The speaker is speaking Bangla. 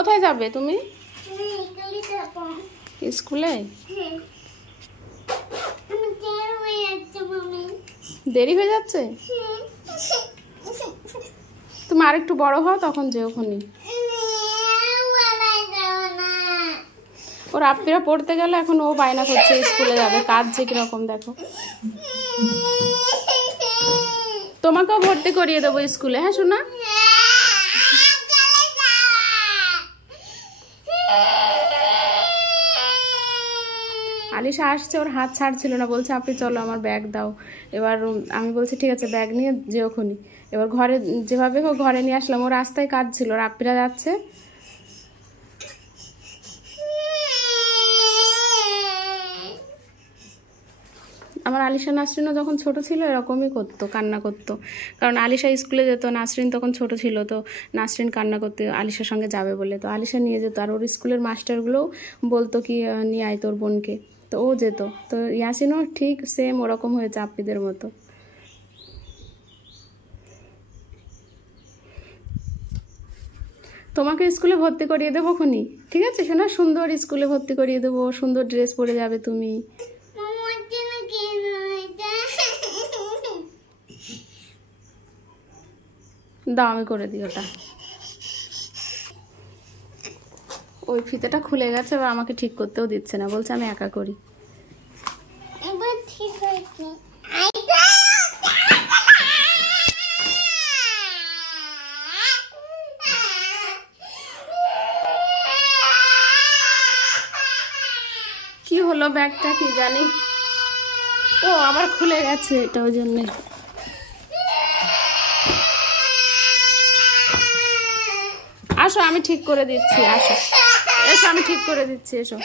কোথায় যাবে তুমি? স্কুলে। দেরি হয়ে যাচ্ছে? তুমি আরেকটু বড় হও তখন যেও ওখানে। ওর আপ্পিরা পড়তে গেলে এখন ও বায়না করছে স্কুলে যাবে, কাজ যে কিরকম দেখো। তোমাকেও ভর্তি করিয়ে দেবো স্কুলে, হ্যাঁ শোনা? আলিশা আসছে, ওর হাত ছাড়ছিল না, বলছে আপনি চলো আমার ব্যাগ দাও। এবার আমি বলছি ঠিক আছে ব্যাগ নিয়ে যে ওখানে। এবার ঘরে যেভাবে হোক ঘরে নিয়ে আসলাম, ও রাস্তায় কাজ ছিল, ওর আপ্পিরা যাচ্ছে। আমার আলিশা নাসরিনও যখন ছোট ছিল এরকমই করতো, কান্না করতো। কারণ আলিশা স্কুলে যেত, নাসরিন তখন ছোট ছিল, তো নাসরিন কান্না করতে আলিশার সঙ্গে যাবে বলে, তো আলিশা নিয়ে যেত। আর ওর স্কুলের মাস্টারগুলোও বলতো কি নিয়ে আয় তোর বোনকে, তো ও যেত। তো ইয়াসিনও ঠিক সেম ওরকম হয়েছে আপ্পিদের মতো। তোমাকে স্কুলে ভর্তি করিয়ে দেবো খুনি, ঠিক আছে শোনা? সুন্দর স্কুলে ভর্তি করিয়ে দেবো, সুন্দর ড্রেস পরে যাবে তুমি। দাও আমি করে দিই ওটা। ওই ফিতেটা খুলে গেছে, এবার আমাকে ঠিক করতেও দিচ্ছে না, বলছে আমি একা করি। কি হলো ব্যাগটা কি জানি, ও আবার খুলে গেছে, এটা ওই জন্যে। আসো আমি ঠিক করে দিচ্ছি, আসো এসো আমি ঠিক করে দিচ্ছি, এসো।